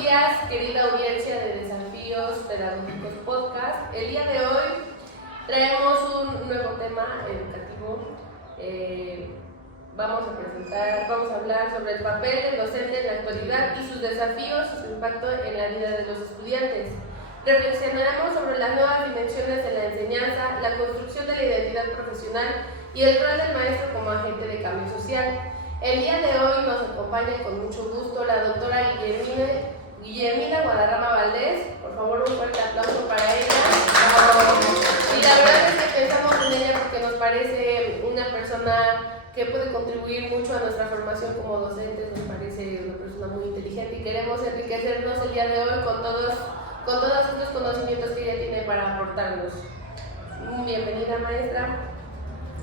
días, querida audiencia de Desafíos Pedagógicos Podcast. El día de hoy traemos un nuevo tema educativo. Vamos a hablar sobre el papel del docente en la actualidad y sus desafíos y su impacto en la vida de los estudiantes. Reflexionaremos sobre las nuevas dimensiones de la enseñanza, la construcción de la identidad profesional y el rol del maestro como agente de cambio social. El día de hoy nos acompaña con mucho gusto la doctora Guillermina Guadarrama Valdés. Por favor, un fuerte aplauso para ella. Y la verdad es que pensamos en ella porque nos parece una persona que puede contribuir mucho a nuestra formación como docentes. Nos parece una persona muy inteligente y queremos enriquecernos el día de hoy con todos estos conocimientos que ella tiene para aportarnos. Bienvenida, maestra.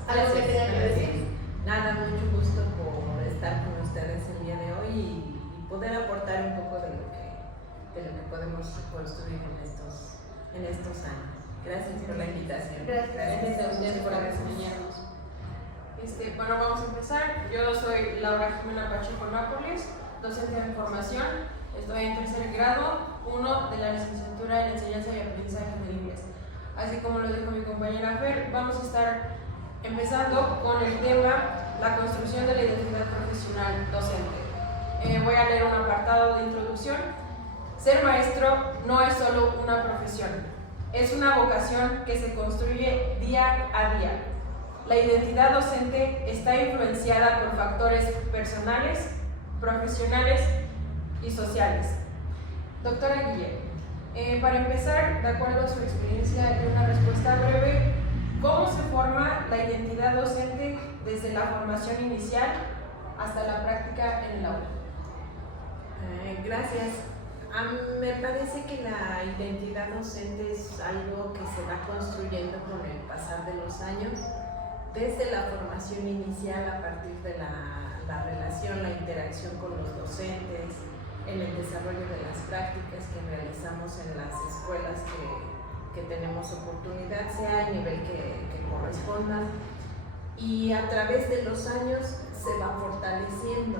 ¿Algo que tenga que decir? Nada, mucho gusto por estar con ustedes el día de hoy y poder aportar un poco de lo que podemos construir en estos años. Gracias por la invitación. Gracias a ustedes por acompañarnos. Bueno, vamos a empezar. Yo soy Laura Jimena Pacheco Nápoles, docente de formación. Estoy en tercer grado 1 de la licenciatura en Enseñanza y Aprendizaje del Inglés. Así como lo dijo mi compañera Fer, vamos a estar empezando con el tema la construcción de la identidad profesional docente. Voy a leer un apartado de introducción. Ser maestro no es solo una profesión, es una vocación que se construye día a día. La identidad docente está influenciada por factores personales, profesionales y sociales. Doctora Guille, para empezar, de acuerdo a su experiencia y una respuesta breve, ¿cómo se forma la identidad docente desde la formación inicial hasta la práctica en el aula? Gracias. Me parece que la identidad docente es algo que se va construyendo con el pasar de los años, desde la formación inicial a partir de la relación, la interacción con los docentes, en el desarrollo de las prácticas que realizamos en las escuelas que tenemos oportunidad, sea al nivel que corresponda, y a través de los años se va fortaleciendo,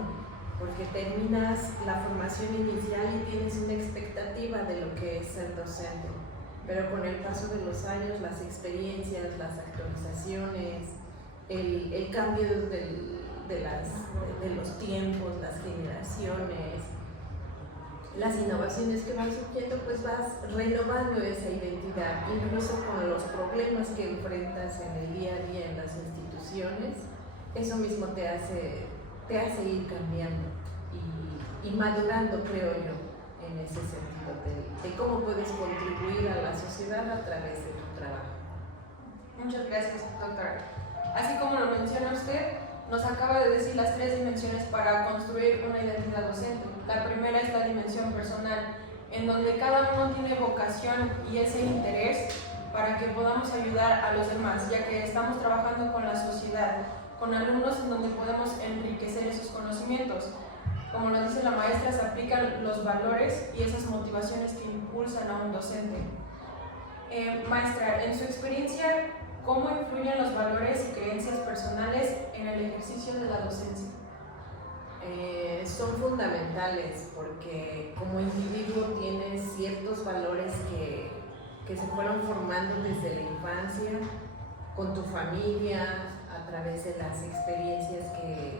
porque terminas la formación inicial y tienes una expectativa de lo que es ser docente, pero con el paso de los años, las experiencias, las actualizaciones, el cambio de los tiempos, las generaciones, las innovaciones que van surgiendo, pues vas renovando esa identidad, incluso con los problemas que enfrentas en el día a día en las instituciones. Eso mismo te hace ir cambiando y madurando, creo yo, en ese sentido de cómo puedes contribuir a la sociedad a través de tu trabajo. Muchas gracias, doctora. Así como lo menciona usted, nos acaba de decir las 3 dimensiones para construir una identidad docente. La primera es la dimensión personal, en donde cada uno tiene vocación y ese interés para que podamos ayudar a los demás, ya que estamos trabajando con la sociedad, con alumnos en donde podemos enriquecer esos conocimientos. Como lo dice la maestra, se aplican los valores y esas motivaciones que impulsan a un docente. Maestra, en su experiencia, ¿cómo influyen los valores y creencias personales en el ejercicio de la docencia? Son fundamentales porque como individuo tienes ciertos valores que se fueron formando desde la infancia, con tu familia, a través de las experiencias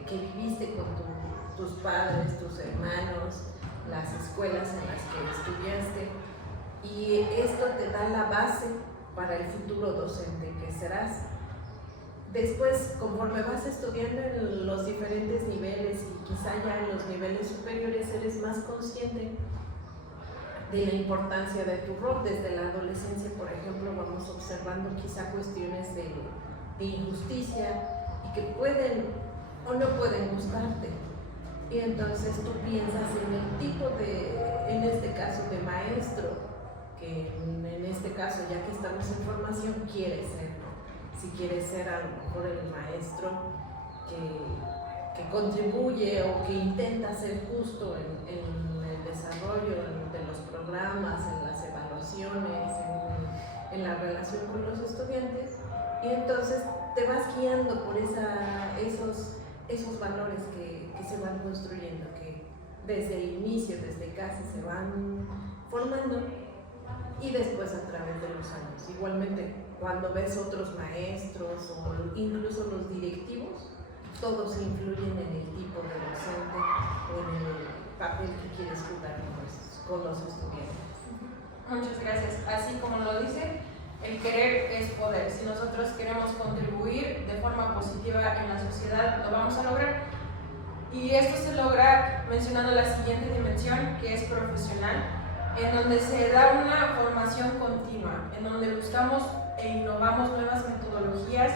que viviste con tus padres, tus hermanos, las escuelas en las que estudiaste, y esto te da la base para el futuro docente que serás. Después, conforme vas estudiando en los diferentes niveles y quizá ya en los niveles superiores, eres más consciente de la importancia de tu rol. Desde la adolescencia, por ejemplo, vamos observando quizá cuestiones de injusticia y que pueden o no pueden gustarte. Y entonces tú piensas en el tipo en este caso, de maestro, que en este caso, ya que estamos en formación, quieres ser, ¿no? Si quieres ser a lo mejor el maestro que contribuye o que intenta ser justo en el desarrollo de los programas, en las evaluaciones, en la relación con los estudiantes, y entonces te vas guiando por esos valores que se van construyendo, que desde el inicio, desde casa, se van formando y después a través de los años. Igualmente, cuando ves otros maestros o incluso los directivos, todos influyen en el tipo de docente o en el papel que quieres jugar con los estudiantes. Muchas gracias. Así como lo dice, el querer es poder. Si nosotros queremos contribuir de forma positiva en la sociedad, lo vamos a lograr. Y esto se logra mencionando la siguiente dimensión, que es profesional, en donde se da una formación continua, en donde buscamos e innovamos nuevas metodologías,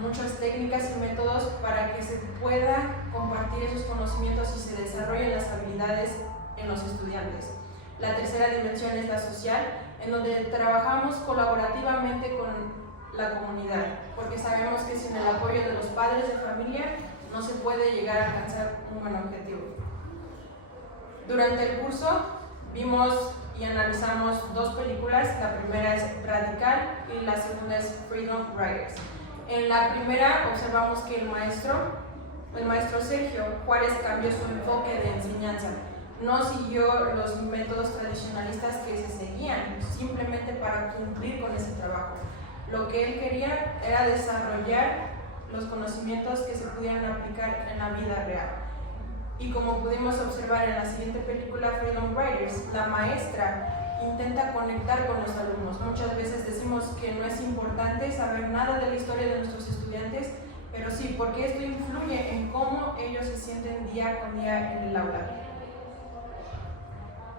muchas técnicas y métodos para que se pueda compartir esos conocimientos y se desarrollen las habilidades en los estudiantes. La tercera dimensión es la social, en donde trabajamos colaborativamente con la comunidad, porque sabemos que sin el apoyo de los padres de familia no se puede llegar a alcanzar un buen objetivo. Durante el curso vimos y analizamos dos películas, la primera es Radical y la segunda es Freedom Riders. En la primera observamos que el maestro Sergio Juárez cambió su enfoque de enseñanza. No siguió los métodos tradicionalistas que se seguían simplemente para cumplir con ese trabajo. Lo que él quería era desarrollar los conocimientos que se pudieran aplicar en la vida real. Y como pudimos observar en la siguiente película, Freedom Riders, la maestra intenta conectar con los alumnos. Muchas veces decimos que no es importante saber nada de la historia de nuestros estudiantes, pero sí, porque esto influye en cómo ellos se sienten día con día en el aula.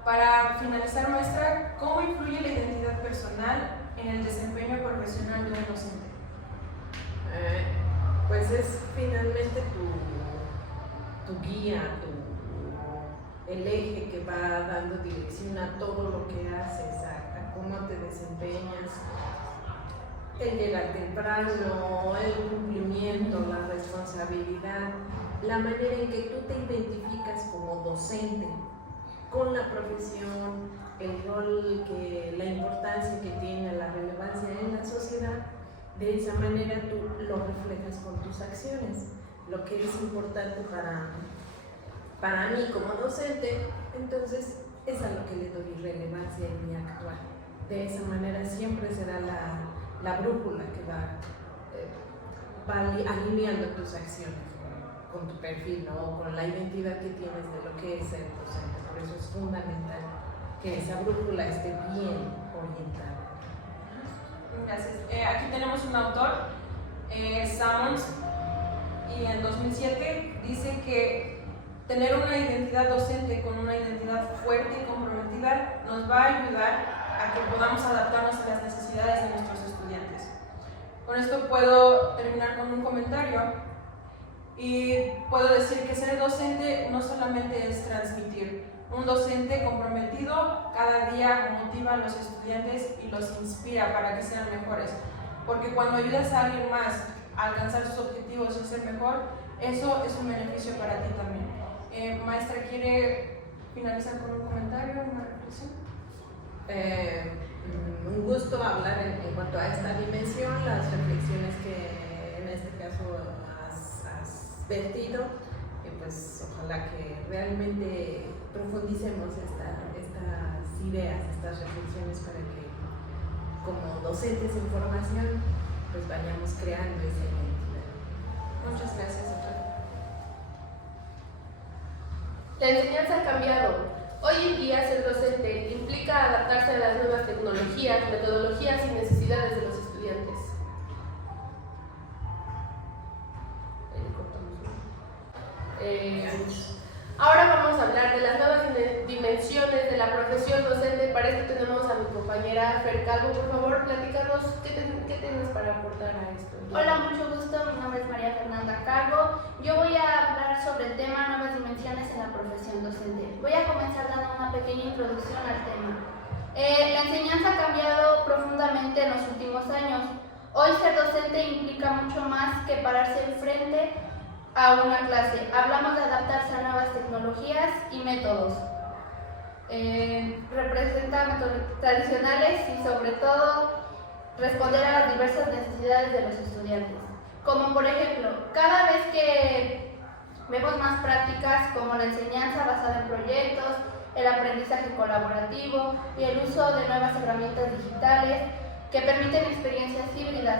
Para finalizar, maestra, ¿cómo influye la identidad personal en el desempeño profesional de un docente? Pues es finalmente tu guía, el eje que va dando dirección a todo lo que haces, a cómo te desempeñas, el llegar temprano, el cumplimiento, la responsabilidad, la manera en que tú te identificas como docente con la profesión, el rol, la importancia que tiene, la relevancia en la sociedad. De esa manera tú lo reflejas con tus acciones, lo que es importante para mí como docente, entonces es a lo que le doy relevancia en mi actuar. De esa manera siempre será la brújula que va alineando tus acciones con tu perfil, ¿no? Con la identidad que tienes de lo que es ser docente. Por eso es fundamental que esa brújula esté bien orientada. Gracias. Aquí tenemos un autor, Sammons, y en 2007 dice que tener una identidad docente con una identidad fuerte y comprometida nos va a ayudar a que podamos adaptarnos a las necesidades de nuestros estudiantes. Con esto puedo terminar con un comentario y puedo decir que ser docente no solamente es transmitir. Un docente comprometido cada día motiva a los estudiantes y los inspira para que sean mejores, porque cuando ayudas a alguien más a alcanzar sus objetivos y ser mejor, eso es un beneficio para ti también. Maestra, ¿quiere finalizar con un comentario, una reflexión? Un gusto hablar en cuanto a esta dimensión, las reflexiones que en este caso has vertido, pues ojalá que realmente profundicemos estas ideas, estas reflexiones para que como docentes en formación pues vayamos creando esa identidad. Muchas gracias, doctora. La enseñanza ha cambiado. Hoy en día ser docente implica adaptarse a las nuevas tecnologías, metodologías y necesidades de los estudiantes. Ahora vamos a hablar de las nuevas dimensiones de la profesión docente. Para esto tenemos a mi compañera Fer Calvo. Por favor, platícanos qué tienes para aportar a esto. Hola, mucho gusto. Mi nombre es María Fernanda Calvo. Yo voy a hablar sobre el tema nuevas dimensiones en la profesión docente. Voy a comenzar dando una pequeña introducción al tema. La enseñanza ha cambiado profundamente en los últimos años. Hoy ser docente implica mucho más que pararse enfrente a una clase. Hablamos de adaptarse a nuevas tecnologías y métodos. Representa métodos tradicionales y sobre todo responder a las diversas necesidades de los estudiantes. Como por ejemplo, cada vez que vemos más prácticas como la enseñanza basada en el aprendizaje colaborativo y el uso de nuevas herramientas digitales que permiten experiencias híbridas.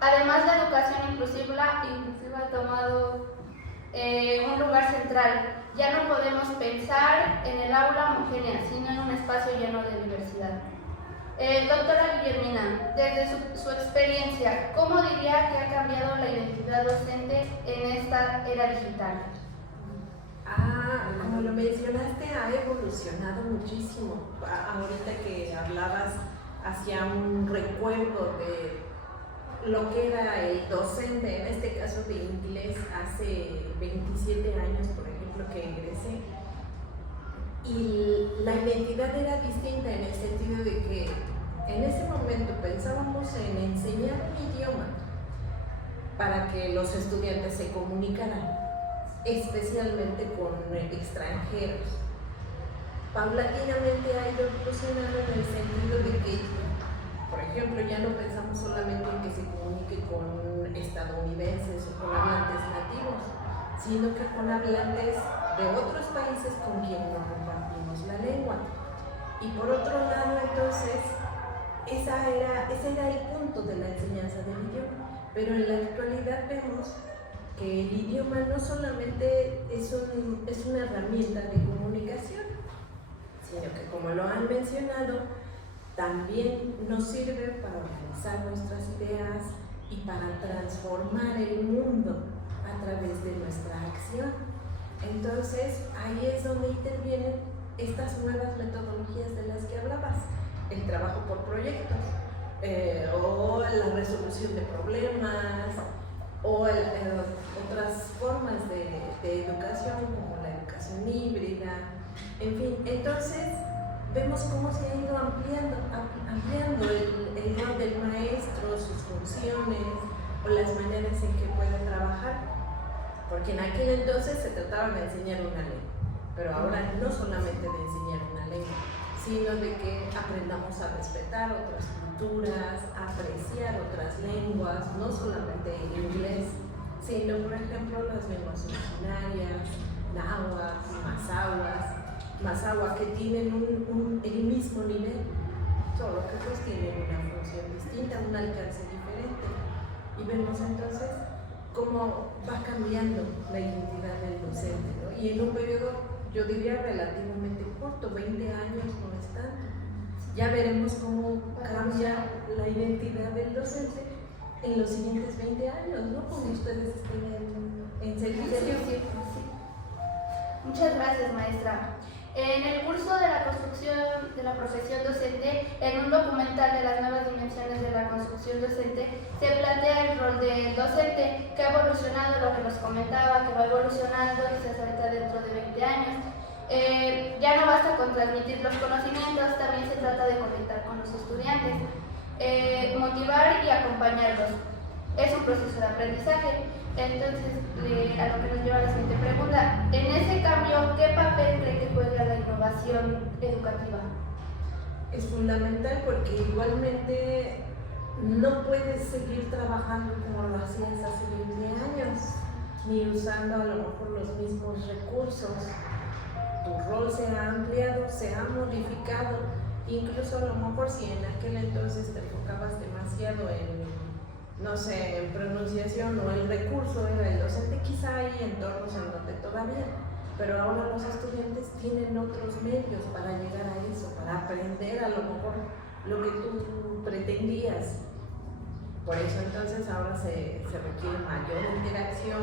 Además, la educación inclusiva ha tomado un lugar central. Ya no podemos pensar en el aula homogénea, sino en un espacio lleno de diversidad. Doctora Guillermina, desde su experiencia, ¿cómo diría que ha cambiado la identidad docente en esta era digital? Como lo mencionaste, ha evolucionado muchísimo. Ahorita que hablabas, hacía un recuerdo de lo que era el docente, en este caso de inglés, hace 27 años, por ejemplo, que ingresé. Y la identidad era distinta en el sentido de que en ese momento pensábamos en enseñar un idioma para que los estudiantes se comunicaran, especialmente con extranjeros. Paulatinamente ha ido evolucionando en el sentido de que, por ejemplo, ya no pensamos solamente en que se comunique con estadounidenses o con hablantes nativos, sino que con hablantes de otros países con quienes no compartimos la lengua. Y por otro lado, entonces, ese era el punto de la enseñanza del idioma. Pero en la actualidad vemos que el idioma no solamente es una herramienta de comunicación, sino que, como lo han mencionado, también nos sirve para organizar nuestras ideas y para transformar el mundo a través de nuestra acción. Entonces, ahí es donde intervienen estas nuevas metodologías de las que hablabas, el trabajo por proyectos, o la resolución de problemas, o otras formas de educación como la educación híbrida, en fin. Entonces vemos cómo se ha ido ampliando el rol del maestro, sus funciones o las maneras en que puede trabajar, porque en aquel entonces se trataba de enseñar una lengua, pero ahora no solamente de enseñar una lengua, sino de que aprendamos a respetar otras culturas, a apreciar otras lenguas, no solamente el inglés, sino, por ejemplo, las lenguas originarias, náhuatl, mazahua, que tienen el mismo nivel, solo que pues tienen una función distinta, un alcance diferente. Y vemos entonces cómo va cambiando la identidad del docente, ¿no? Y en un periodo, yo diría, relativamente corto, 20 años no es tanto. Ya veremos cómo cambia la identidad del docente en los siguientes 20 años, ¿no? Cuando ustedes estén en servicio. Sí. Muchas gracias, maestra. En el curso de la construcción de la profesión docente, en un documental de las nuevas dimensiones de la construcción docente, se plantea el rol del docente, que ha evolucionado, lo que nos comentaba, que va evolucionando y se acerca dentro de 20 años. Ya no basta con transmitir los conocimientos, también se trata de conectar con los estudiantes, motivar y acompañarlos. Es un proceso de aprendizaje. Entonces, a lo que nos lleva a la siguiente pregunta, en ese cambio, ¿qué papel cree que juega la innovación educativa? Es fundamental porque igualmente no puedes seguir trabajando como lo hacías hace 20 años, ni usando a lo mejor los mismos recursos. Tu rol se ha ampliado, se ha modificado, incluso a lo mejor si en aquel entonces te enfocabas demasiado en, no sé, en pronunciación o el recurso era el docente, quizá hay entornos en donde todavía, pero ahora los estudiantes tienen otros medios para llegar a eso, para aprender a lo mejor lo que tú pretendías. Por eso entonces ahora se requiere mayor interacción,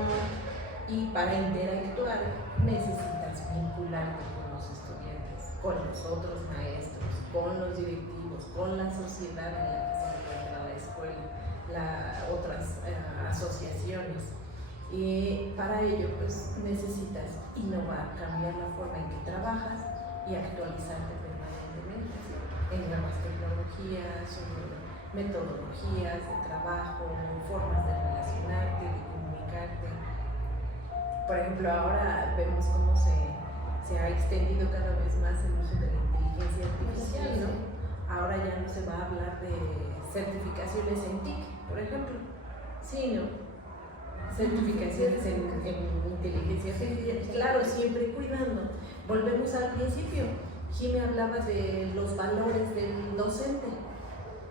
y para interactuar necesitas vincularte con los estudiantes, con los otros maestros, con los directivos, con la sociedad en la que se encuentra la escuela, otras asociaciones. Y para ello pues necesitas innovar, cambiar la forma en que trabajas y actualizarte permanentemente en nuevas tecnologías, metodologías de trabajo, formas de relacionarte, de comunicarte. Por ejemplo, ahora vemos cómo se ha extendido cada vez más el uso de la inteligencia artificial, ¿no? Ahora ya no se va a hablar de certificaciones en TIC, por ejemplo, sino certificaciones en inteligencia artificial, claro, siempre cuidando. Volvemos al principio, Jimmy hablaba de los valores del docente.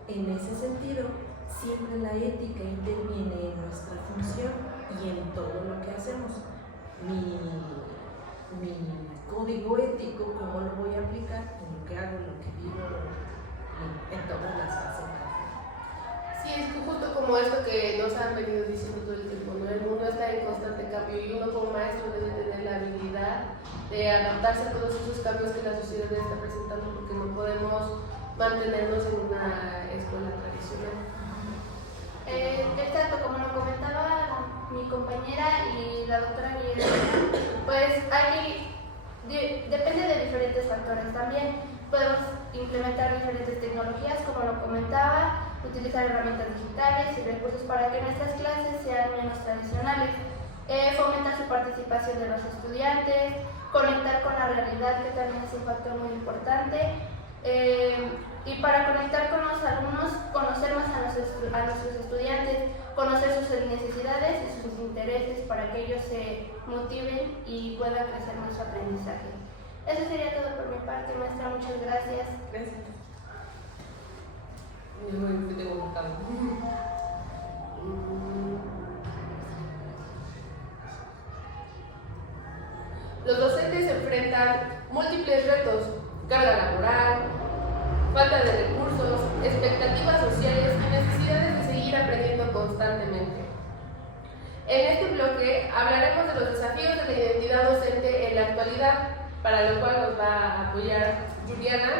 En ese sentido, siempre la ética interviene en nuestra función y en todo lo que hacemos. Mi código ético, cómo lo voy a aplicar en lo que hago, en lo que vivo, en todas las facetas. Sí, es que justo como esto que nos han venido diciendo todo el tiempo, ¿no? El mundo está en constante cambio y uno como maestro debe tener la habilidad de adaptarse a todos esos cambios que la sociedad está presentando, porque no podemos mantenernos en una escuela tradicional. Exacto, como lo comentaba mi compañera y la doctora Guillermo, pues depende de diferentes factores también. Podemos implementar diferentes tecnologías, como lo comentaba, utilizar herramientas digitales y recursos para que nuestras clases sean menos tradicionales, fomentar su participación de los estudiantes, conectar con la realidad, que también es un factor muy importante, y para conectar con los alumnos, conocer más a nuestros estudiantes, conocer sus necesidades y sus intereses para que ellos se motiven y puedan crecer en su aprendizaje. Eso sería todo por mi parte, maestra. Muchas gracias. Gracias. Los docentes enfrentan múltiples retos: carga laboral, falta de recursos, expectativas sociales y necesidades de seguir aprendiendo constantemente. En este bloque hablaremos de los desafíos de la identidad docente en la actualidad, para lo cual nos va a apoyar Juliana.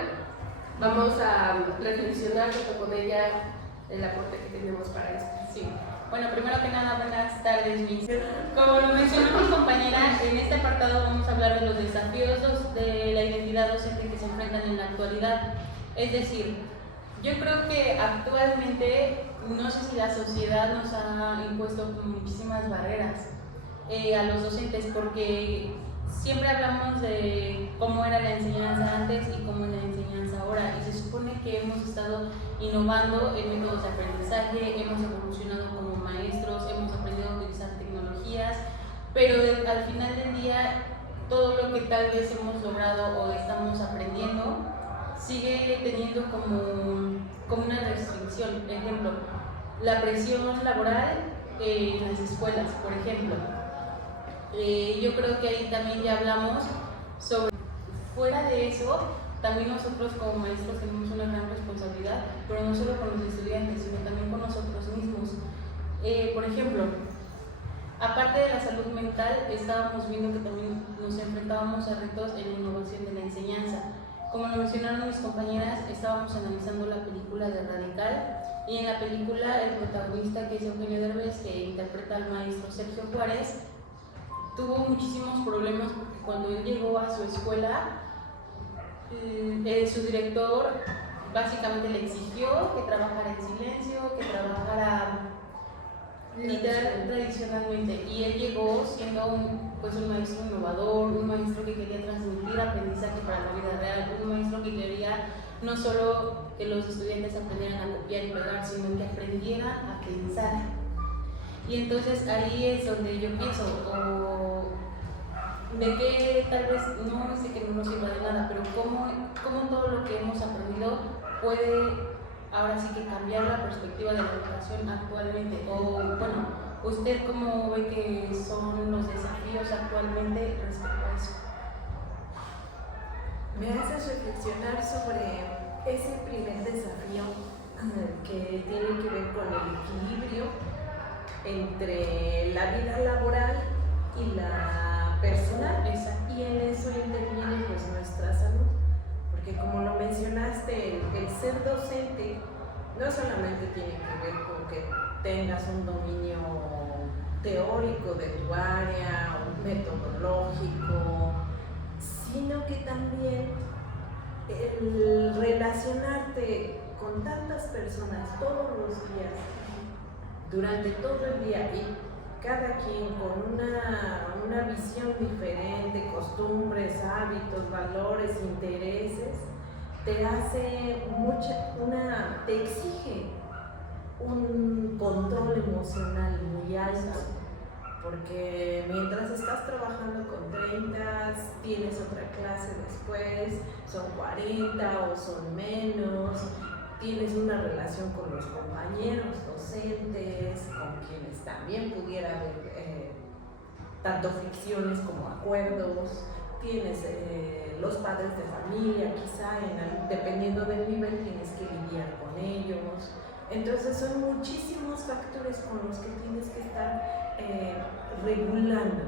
Vamos a reflexionar junto con ella el aporte que tenemos para esto. Sí. Bueno, primero que nada, buenas tardes, mis. Como lo mencionó mi compañera, en este apartado vamos a hablar de los desafíos de la identidad docente que se enfrentan en la actualidad. Es decir, yo creo que actualmente, no sé si la sociedad nos ha impuesto muchísimas barreras a los docentes, porque siempre hablamos de cómo era la enseñanza antes y cómo es la enseñanza ahora, y se supone que hemos estado innovando en métodos de aprendizaje, hemos evolucionado como maestros, hemos aprendido a utilizar tecnologías, pero al final del día todo lo que tal vez hemos logrado o estamos aprendiendo sigue teniendo como una restricción. Ejemplo, la presión laboral en las escuelas, por ejemplo. Yo creo que ahí también ya hablamos sobre. Fuera de eso, también nosotros como maestros tenemos una gran responsabilidad, pero no solo con los estudiantes, sino también con nosotros mismos. Por ejemplo, aparte de la salud mental, estábamos viendo que también nos enfrentábamos a retos en la innovación de la enseñanza. Como lo mencionaron mis compañeras, estábamos analizando la película de Radical, y en la película el protagonista, que es Eugenio Derbez, que interpreta al maestro Sergio Juárez, tuvo muchísimos problemas porque cuando él llegó a su escuela, su director básicamente le exigió que trabajara en silencio, que trabajara literal tradicionalmente, y él llegó siendo un maestro innovador, un maestro que quería transmitir aprendizaje para la vida real, un maestro que quería no solo que los estudiantes aprendieran a copiar y pegar, sino que aprendieran a pensar. Y entonces ahí es donde yo pienso, de que tal vez no sé que no nos sirva de nada, pero cómo todo lo que hemos aprendido puede ahora sí que cambiar la perspectiva de la educación actualmente. O bueno, ¿usted cómo ve que son los desafíos actualmente respecto a eso? Me haces reflexionar sobre ese primer desafío que tiene que ver con el equilibrio entre la vida laboral y la personal. Exacto. Y en eso interviene pues nuestra salud, porque como lo mencionaste, el ser docente no solamente tiene que ver con que tengas un dominio teórico de tu área, un metodológico, sino que también el relacionarte con tantas personas todos los días, durante todo el día, y cada quien con una visión diferente, costumbres, hábitos, valores, intereses, te hace te exige un control emocional muy alto, porque mientras estás trabajando con 30, tienes otra clase después, tienes, son 40 o son menos, tienes una relación con los compañeros docentes, con quienes también pudiera haber tanto fricciones como acuerdos, tienes los padres de familia, quizá dependiendo del nivel tienes que lidiar con ellos. Entonces son muchísimos factores con los que tienes que estar regulando.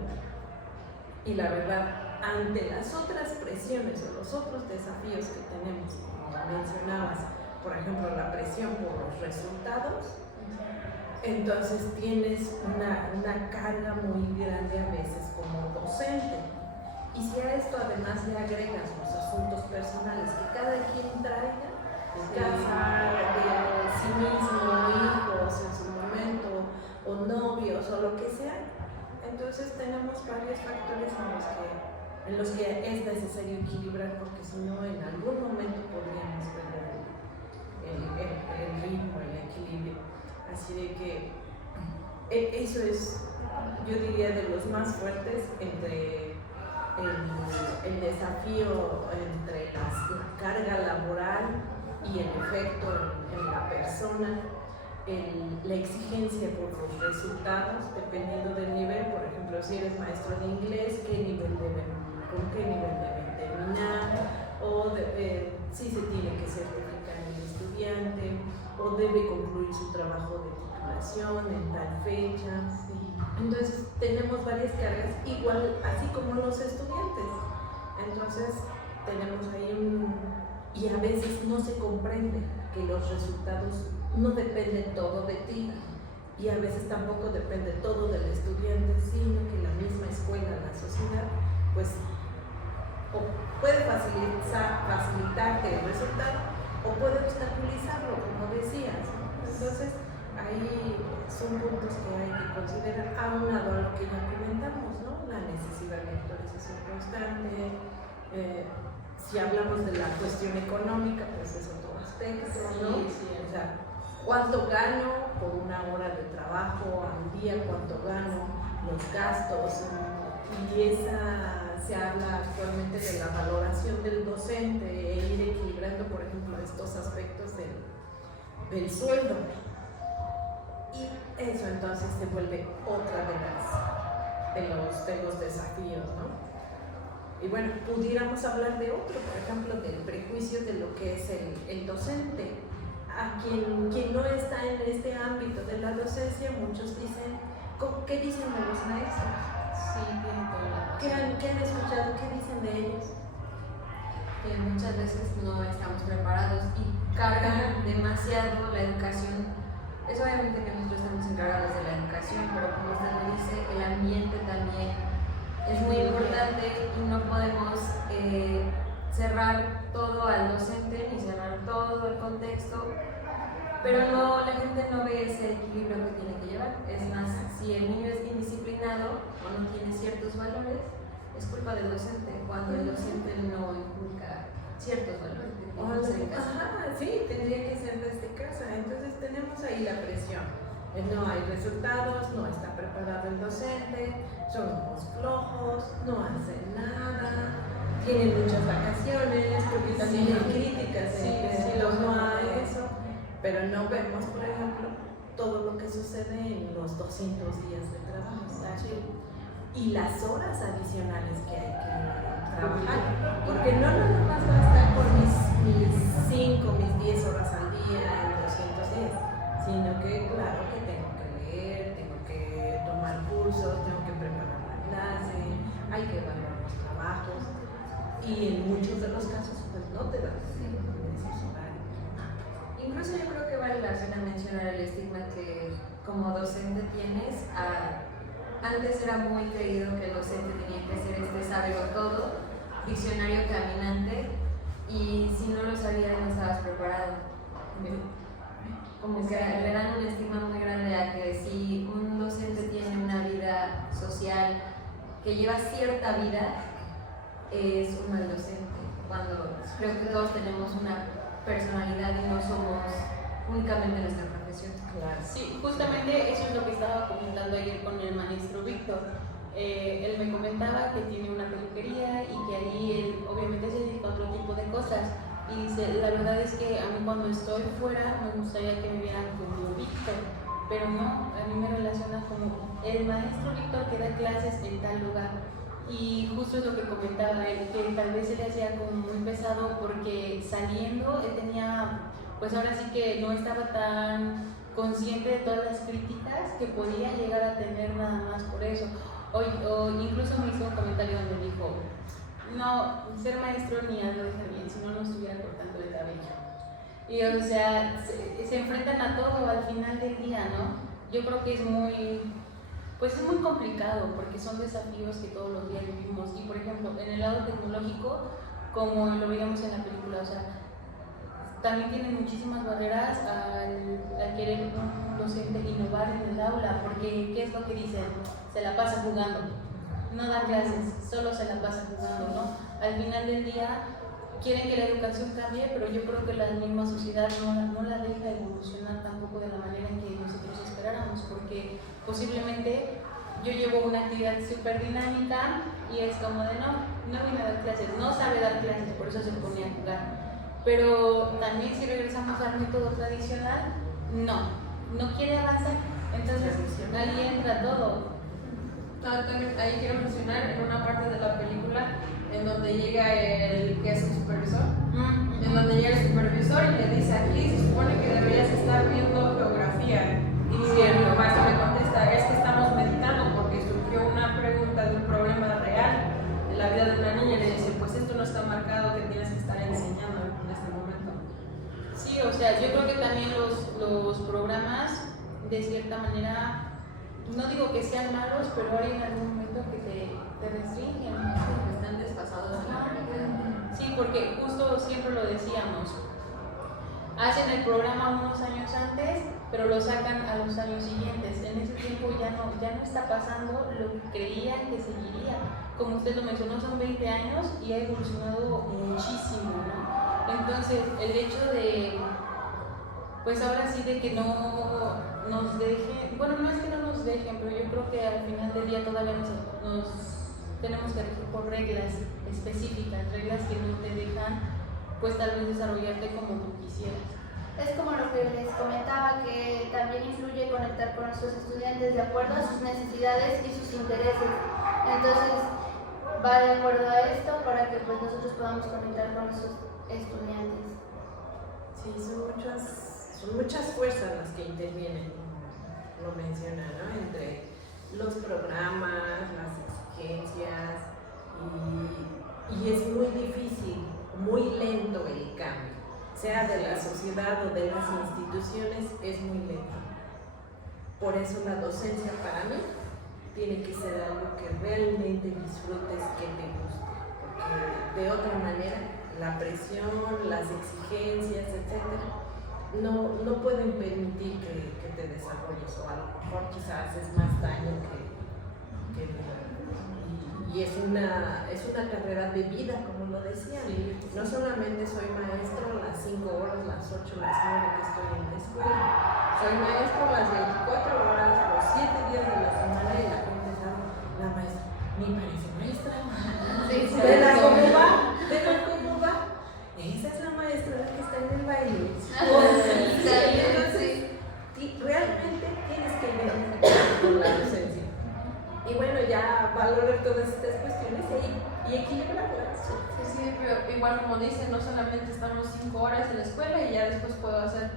Y la verdad, ante las otras presiones o los otros desafíos que tenemos, como mencionabas, por ejemplo, la presión por los resultados, entonces tienes una carga muy grande a veces como docente. Y si a esto además le agregas los asuntos personales que cada quien traiga, casa, de sí mismo, hijos en su momento, o novios, o lo que sea, entonces tenemos varios factores en los que es necesario equilibrar, porque si no en algún momento podríamos perder el ritmo, el equilibrio. Así de que eso es, yo diría, de los más fuertes entre el desafío entre la carga laboral y el efecto en la persona, la exigencia por los resultados, dependiendo del nivel. Por ejemplo, si eres maestro de inglés, con qué nivel deben terminar, o si se tiene que certificar el estudiante, o debe concluir su trabajo de titulación en tal fecha. Entonces tenemos varias cargas, igual así como los estudiantes. Entonces tenemos ahí y a veces no se comprende que los resultados no dependen todo de ti, y a veces tampoco depende todo del estudiante, sino que la misma escuela, la sociedad, pues o puede facilitarte el resultado o puede obstaculizarlo, como decías, ¿no? Entonces ahí son puntos que hay que considerar, aunado a lo que ya comentamos, ¿no? La necesidad de actualización constante. Si hablamos de la cuestión económica, pues es otro aspecto, ¿no? Sí. O sea, ¿cuánto gano por una hora de trabajo al día? ¿Cuánto gano? Los gastos. Y se habla actualmente de la valoración del docente e ir equilibrando, por ejemplo, estos aspectos del sueldo. Y eso entonces se vuelve otra de los desafíos, ¿no? Y bueno, pudiéramos hablar de otro, por ejemplo, del prejuicio de lo que es el docente. A quien no está en este ámbito de la docencia, muchos dicen, ¿qué dicen de los maestros? Sí, tiene toda la razón. ¿Qué han escuchado? ¿Qué dicen de ellos? Que muchas veces no estamos preparados y cargan demasiado la educación. Es obviamente que nosotros estamos encargados de la educación, pero como usted lo dice, el ambiente también es muy importante y no podemos cerrar todo al docente ni cerrar todo el contexto, pero la gente no ve ese equilibrio que tiene que llevar. Es más, si el niño es indisciplinado o no tiene ciertos valores, es culpa del docente, cuando el docente no inculca ciertos valores que tiene que ser en casa. Ajá, sí, tendría que ser desde casa. Entonces tenemos ahí la presión. No hay resultados, no está preparado el docente, son unos flojos, no hacen nada, tienen muchas vacaciones, porque también hay críticas en torno a eso, pero no vemos, por ejemplo, todo lo que sucede en los 200 días de trabajo. Y las horas adicionales que hay que trabajar, porque no nada más basta con mis 5, mis 10 horas al día en 200 días, sino que claro que tengo que leer, tengo que tomar cursos, tengo que preparar la clase, hay que evaluar los trabajos, y en muchos de los casos pues no te dan esos horarios. Incluso yo creo que vale la pena mencionar el estigma que como docente tienes. Antes era muy creído que el docente tenía que ser sábelo todo, diccionario caminante, y si no lo sabías no estabas preparado. Como que le dan un estigma muy grande a que si un docente tiene una vida social que lleva cierta vida, es un mal docente, cuando creo que todos tenemos una personalidad y no somos únicamente nuestra profesión. Claro. Sí, justamente eso es lo que estaba comentando ayer con el maestro Víctor. Él me comentaba que tiene una peluquería y que ahí él obviamente se dedica a otro y dice, la verdad es que a mí cuando estoy fuera me gustaría que me vieran como Víctor, pero no, a mí me relaciona como el maestro Víctor que da clases en tal lugar. Y justo es lo que comentaba él, que tal vez se le hacía como muy pesado porque saliendo él tenía, pues ahora sí que no estaba tan consciente de todas las críticas que podía llegar a tener nada más por eso. O incluso me hizo un comentario donde dijo, no, ser maestro ni ando de bien, si no nos estuviera cortando el cabello. Y o sea, se enfrentan a todo al final del día, ¿no? Yo creo que es muy complicado porque son desafíos que todos los días vivimos. Y por ejemplo, en el lado tecnológico, como lo veíamos en la película, o sea, también tienen muchísimas barreras al querer un docente innovar en el aula, porque ¿qué es lo que dicen? Se la pasa jugando, no da clases, solo se la pasa jugando, ¿no? Al final del día quieren que la educación cambie, pero yo creo que la misma sociedad no la deja evolucionar tampoco de la manera en que nosotros esperáramos, porque posiblemente yo llevo una actividad súper dinámica y es como de no viene a dar clases, no sabe dar clases, por eso se ponía a jugar. Pero también si regresamos al método tradicional, no quiere avanzar, entonces ahí entra todo. También ahí quiero mencionar en una parte de la película en donde llega el que es el supervisor, en donde llega el supervisor y le dice, aquí se supone que deberías estar viendo geografía, y el maestro le contesta, es que estamos meditando porque surgió una pregunta de un problema real en la vida de una niña, y le dice, pues esto no está marcado que tienes que estar enseñando en este momento. Sí, o sea, yo creo que también los programas de cierta manera, no digo que sean malos, pero hay en algún momento que te restringen, Están desfasados en la realidad. Sí, porque justo siempre lo decíamos, hacen el programa unos años antes, pero lo sacan a los años siguientes. En ese tiempo ya no está pasando lo que creían que seguiría. Como usted lo mencionó, son 20 años y ha evolucionado muchísimo, ¿no? Entonces, el hecho de, pues ahora sí, de que no nos dejen, bueno, no es que no nos dejen, pero yo creo que al final del día todavía nos tenemos que regir por reglas específicas, reglas que no te dejan, pues tal vez desarrollarte como tú quisieras. Es como lo que les comentaba, que también influye conectar con nuestros estudiantes de acuerdo a sus necesidades y sus intereses. Entonces, va de acuerdo a esto para que pues nosotros podamos conectar con nuestros estudiantes. Sí, son muchas fuerzas las que intervienen, lo menciona, ¿no? Entre los programas, las exigencias, y es muy difícil, muy lento el cambio, sea de la sociedad o de las instituciones, es muy lento. Por eso la docencia para mí tiene que ser algo que realmente disfrutes, que te guste, porque de otra manera la presión, las exigencias, etcétera, no pueden permitir que te desarrolles, o a lo mejor quizás haces más daño que bien. Y es una carrera de vida, como lo decían. Sí. No solamente soy maestro las 5 horas, las 8, las 9 que estoy en la escuela, soy maestro las 24 horas, los 7 días de la semana, y la gente sabe, la maestra, ni parece maestra. Sí, ¿Verdad cómo va? ¿Verdad cómo va? Esa es la maestra la que está en el baile. Entonces, realmente tienes que identificar con la docencia. Y bueno, ya valorar todas estas cuestiones y equilibrarlas. Sí, pero igual como dicen, no solamente estamos 5 horas en la escuela y ya después puedo hacer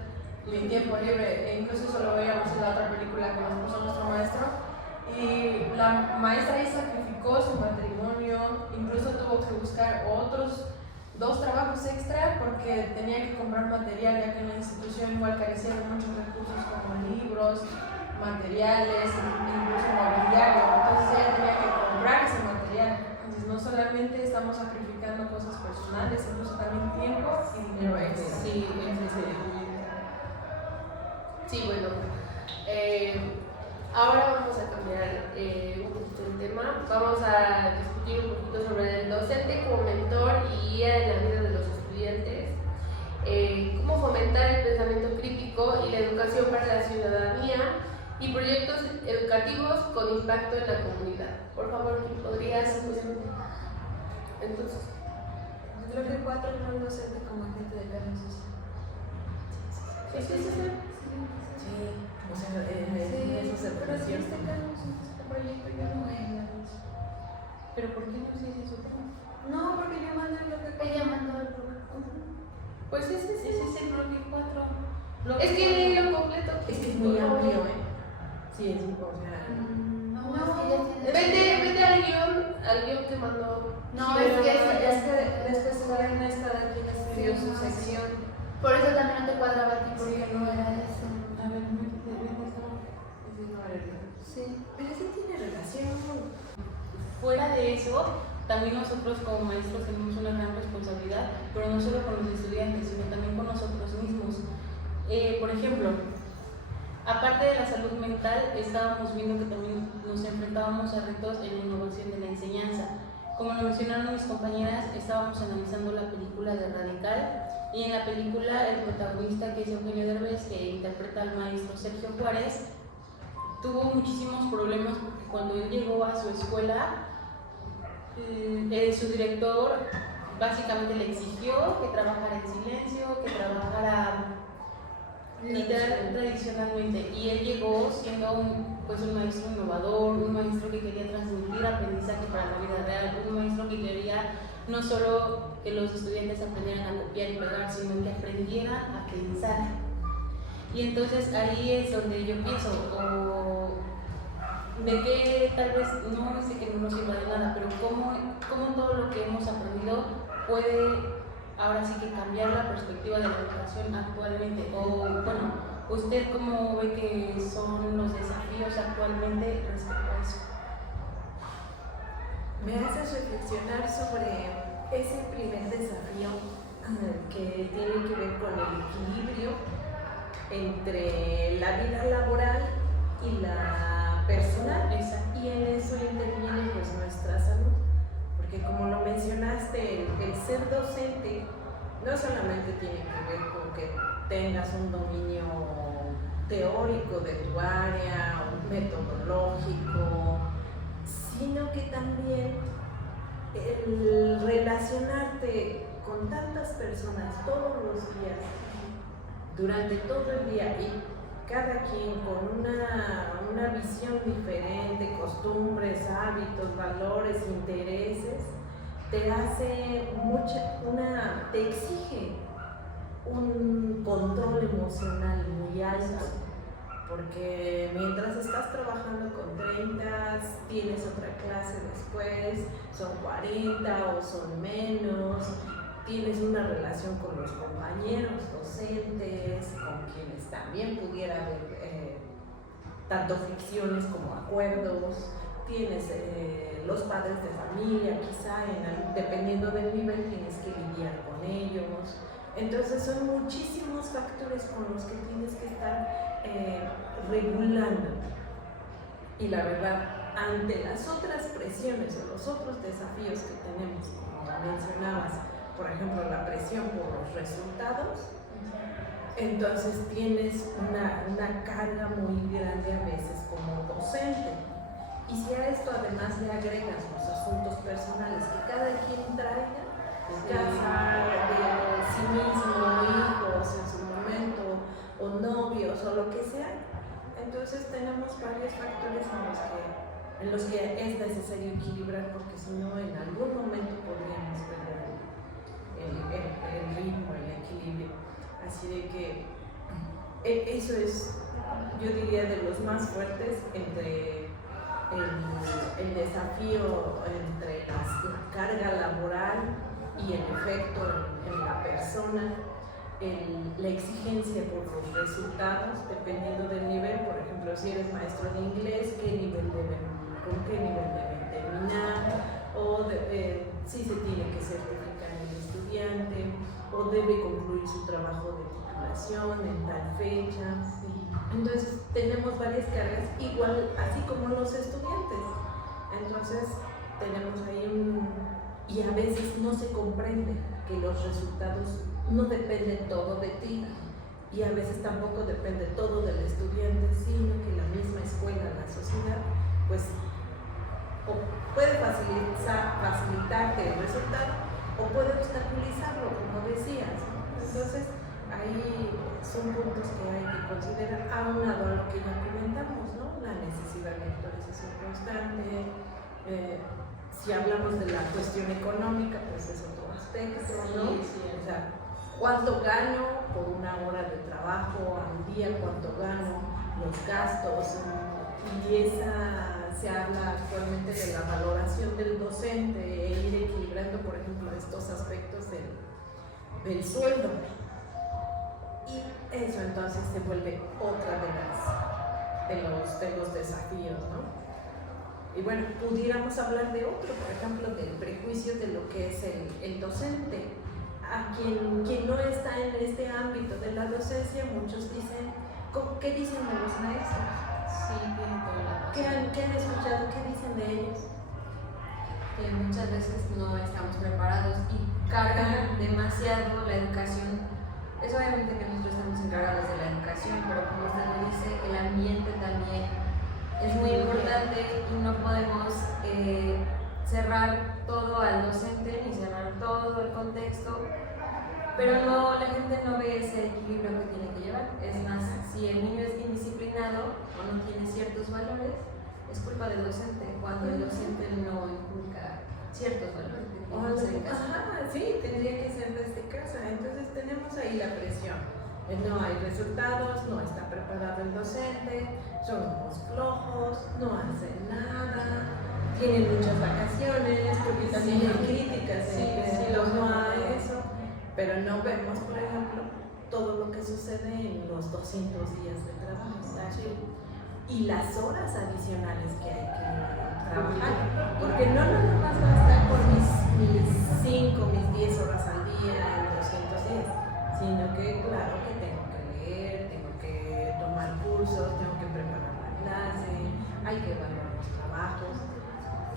mi tiempo libre, e incluso eso lo veíamos en la otra película que nos puso nuestro maestro, y la maestra ahí sacrificó su matrimonio, incluso tuvo que buscar otros 2 trabajos extra porque tenía que comprar material, ya que en la institución igual carecía de muchos recursos como libros, materiales, incluso mobiliario. Entonces ella tenía que comprar ese material. Entonces no solamente estamos sacrificando cosas personales, incluso también tiempo y dinero extra. Sí, efectivamente. Sí, bueno, ahora vamos a cambiar un poquito el tema. Vamos a discutir un poquito sobre el docente como mentor y guía en la vida de los estudiantes, cómo fomentar el pensamiento crítico y la educación para la ciudadanía y proyectos educativos con impacto en la comunidad. Por favor, ¿podrías? Entonces, Lo que bloque 4 no el docente como agente de cambio social. Sí, o sea, eso se pero si presiona. este cambio este proyecto yo no voy a hablar de eso. ¿Pero por qué no se dice eso? No, porque yo mandé el bloque 4. Ella mandó el programa. Pues ese Ese es el bloque 4. Es que lo completo. Es que es muy amplio, ¿eh? Sí, es, o sea. No, es que ya tiene. Vete al guión que mandó. No, Pero es que después Selena está aquí en estudió su sección. por eso también no te cuadraba a ti, porque no era eso. A ver, métete. Sí. Pero sí tiene relación. Fuera de eso, también nosotros como maestros tenemos una gran responsabilidad, pero no solo con los estudiantes, sino también con nosotros mismos. Por ejemplo, aparte de la salud mental, estábamos viendo que también nos enfrentábamos a retos en la innovación de la enseñanza. Como lo mencionaron mis compañeras, estábamos analizando la película de Radical, y en la película el protagonista, que es Eugenio Derbez, que interpreta al maestro Sergio Juárez, tuvo muchísimos problemas porque cuando él llegó a su escuela, su director básicamente le exigió que trabajara en silencio, que trabajara literal tradicionalmente, y él llegó siendo un maestro innovador, un maestro que quería transmitir aprendizaje para la vida real, un maestro que quería no solo que los estudiantes aprendieran a copiar y pegar, sino que aprendieran a pensar. Y entonces ahí es donde yo pienso, de que tal vez no dice que no nos sirva de nada, pero cómo todo lo que hemos aprendido puede ahora sí que cambiar la perspectiva de la educación actualmente. O bueno, ¿usted cómo ve que son los desafíos actualmente respecto a eso? Me haces reflexionar sobre ese primer desafío que tiene que ver con el equilibrio entre la vida laboral y la personal. Exacto. Y en eso interviene pues nuestra salud, porque como lo mencionaste, el ser docente no solamente tiene que ver con que tengas un dominio teórico de tu área, un metodológico, sino que también el relacionarte con tantas personas todos los días, durante todo el día, y cada quien con una visión diferente, costumbres, hábitos, valores, intereses, te exige un control emocional muy alto, porque mientras estás trabajando con 30, tienes otra clase después, son 40 o son menos, tienes una relación con los compañeros docentes, con quienes también pudiera haber tanto fricciones como acuerdos, tienes los padres de familia, quizá dependiendo del nivel tienes que lidiar con ellos. Entonces son muchísimos factores con los que tienes que estar regulando. Y la verdad, ante las otras presiones o los otros desafíos que tenemos, como mencionabas, por ejemplo, la presión por los resultados, entonces tienes una carga muy grande a veces como docente. Y si a esto además le agregas los asuntos personales que cada quien traiga de casa, de sí mismo, hijos en su momento, o novios, o lo que sea, entonces tenemos varios factores en los que es necesario equilibrar, porque si no en algún momento podríamos perder el ritmo, el equilibrio. Así de que eso es, yo diría, de los más fuertes entre el desafío entre la carga laboral y el efecto en la persona, la exigencia por los resultados, dependiendo del nivel. Por ejemplo, si eres maestro de inglés, con qué nivel deben terminar, o si se tiene que certificar el estudiante, o debe concluir su trabajo de titulación en tal fecha. Entonces tenemos varias cargas, igual así como los estudiantes. Entonces tenemos ahí y a veces no se comprende que los resultados no dependen todo de ti, y a veces tampoco depende todo del estudiante, sino que la misma escuela, la sociedad, pues o puede facilitarte el resultado o puede obstaculizarlo. puntos que hay que considerar, aunado a lo que ya comentamos, ¿no? La necesidad de actualización constante. Si hablamos de la cuestión económica, pues es otro aspecto, ¿no? O sea, ¿cuánto gano por una hora de trabajo al día? ¿Cuánto gano? Los gastos. Y se habla actualmente de la valoración del docente e ir equilibrando, por ejemplo, estos aspectos del sueldo. Y eso entonces se vuelve otra de los desafíos, ¿no? Y bueno, pudiéramos hablar de otro, por ejemplo, del prejuicio de lo que es el docente. A quien no está en este ámbito de la docencia, muchos dicen, ¿qué dicen de los maestros? Sí, tiene toda la razón. ¿Qué han escuchado? ¿Qué dicen de ellos? Que muchas veces no estamos preparados y cargan demasiado la educación. Es obviamente que nosotros estamos encargados de la educación, pero como usted lo dice, el ambiente también es muy importante y no podemos cerrar todo al docente ni cerrar todo el contexto, pero no, la gente no ve ese equilibrio que tiene que llevar. Es más, si el niño es indisciplinado o no tiene ciertos valores, es culpa del docente, cuando el docente no inculca ciertos valores que tiene que ser en casa. Ajá, sí, tendría que ser desde casa. Entonces tenemos ahí la presión. No hay resultados, no está preparado el docente, son unos flojos, no hacen nada, tienen muchas vacaciones, porque también hay críticas en torno a eso, pero no vemos, por ejemplo, todo lo que sucede en los 200 días de trabajo. Y las horas adicionales que hay que trabajar, porque no nada más basta con mis 5, mis 10 horas al día en 200 días, sino que claro que tengo que leer, tengo que tomar cursos, tengo que preparar la clase, hay que evaluar los trabajos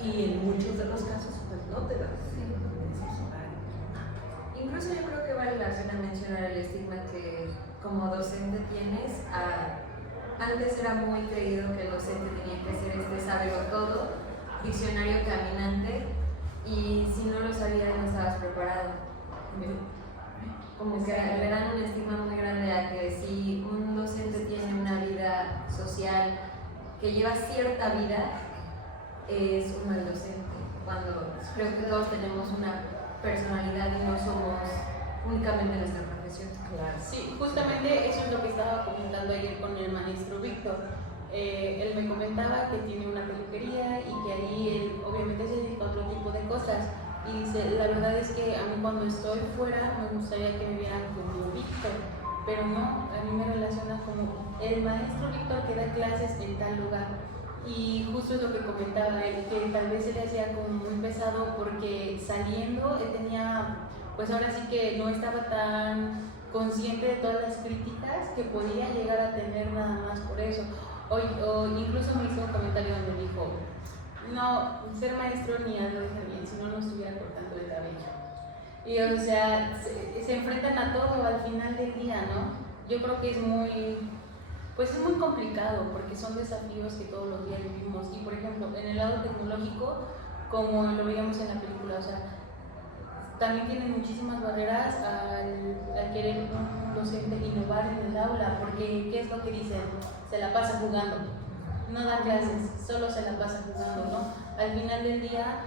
y en muchos de los casos pues no te dan esos horarios. Incluso yo creo que vale la pena mencionar el estigma que como docente tienes. Antes era muy creído que el docente tenía que ser sábelo todo, diccionario caminante, y si no lo sabías no estabas preparado. Como que le dan un estigma muy grande a que si un docente tiene una vida social que lleva cierta vida, es un mal docente, cuando creo que todos tenemos una personalidad y no somos únicamente nuestra profesión. Claro. Sí, justamente eso es lo que estaba comentando ayer con el maestro Víctor. Él me comentaba que tiene una peluquería y que ahí él obviamente se dedica a otro tipo de cosas. Y dice, la verdad es que a mí cuando estoy fuera me gustaría que me vieran como Víctor, pero no, a mí me relaciona como el maestro Víctor que da clases en tal lugar. Y justo es lo que comentaba él, que tal vez se le hacía como muy pesado porque saliendo él tenía, pues ahora sí que no estaba tan consciente de todas las críticas que podía llegar a tener nada más por eso. O incluso me hizo un comentario donde dijo, no, ser maestro ni algo deja bien, si no estuviera cortando el cabello. Y o sea, se enfrentan a todo al final del día, ¿no? Yo creo que es muy complicado porque son desafíos que todos los días vivimos. Y por ejemplo, en el lado tecnológico, como lo veíamos en la película, o sea, también tienen muchísimas barreras al querer un docente innovar en el aula, porque ¿qué es lo que dicen? Se la pasa jugando, no da clases, solo se la pasa jugando, ¿no? Al final del día